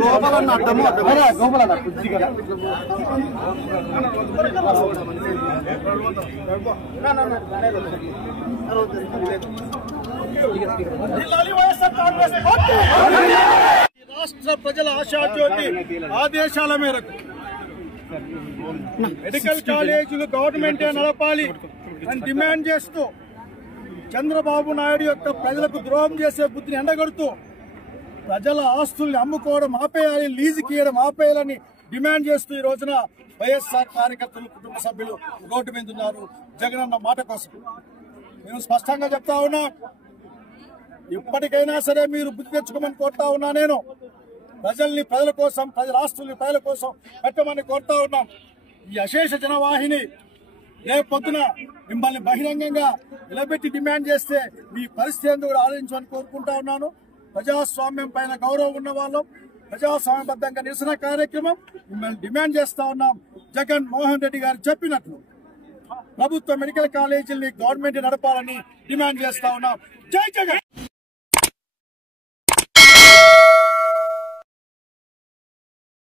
గోపాలన్న అడ్డము గోపాలన్న రాష్ట్ర ప్రజల ఆశాజ్యోతి ఆదేశాల మేరకు మెడికల్ కాలేజీలు గవర్నమెంటే నడపాలి అని డిమాండ్ చేస్తూ చంద్రబాబు నాయుడు యొక్క ప్రజలకు ద్రోహం చేసే బుద్ధిని ఎండగడుతూ ప్రజల ఆస్తుల్ని అమ్ముకోవడం ఆపేయాలి, లీజుకి ఇవ్వడం ఆపేయాలని డిమాండ్ చేస్తూ ఈ రోజున వైఎస్ఆర్ కార్యకర్తలు కుటుంబ సభ్యులు రోడ్డు మీద ఉన్నారు జగనన్న మాట కోసం. నేను స్పష్టంగా చెప్తా ఉన్నా, ఇప్పటికైనా సరే మీరు బుద్ధి తెచ్చుకోమని కోరుతా ఉన్నా. నేను ప్రజల్ని ప్రజల కోసం, ప్రజల ఆస్తుల్ని ప్రజల కోసం పెట్టమని కోరుతా ఉన్నాం. ఈ అశేష జనవాహిని రేపొద్దున మిమ్మల్ని బహిరంగంగా నిలబెట్టి డిమాండ్ చేస్తే మీ పరిస్థితి ఏందో కూడా ఆలోచించమని కోరుకుంటా ఉన్నాను. ప్రజాస్వామ్యం పైన గౌరవం ఉన్న వాళ్ళం, ప్రజాస్వామ్యబద్ధంగా నిరసన కార్యక్రమం మిమ్మల్ని డిమాండ్ చేస్తా ఉన్నాం. జగన్ మోహన్ రెడ్డి గారు చెప్పినట్లు ప్రభుత్వ మెడికల్ కాలేజీల్ని గవర్నమెంట్ నడపాలని డిమాండ్ చేస్తా ఉన్నాం. జై జగన్.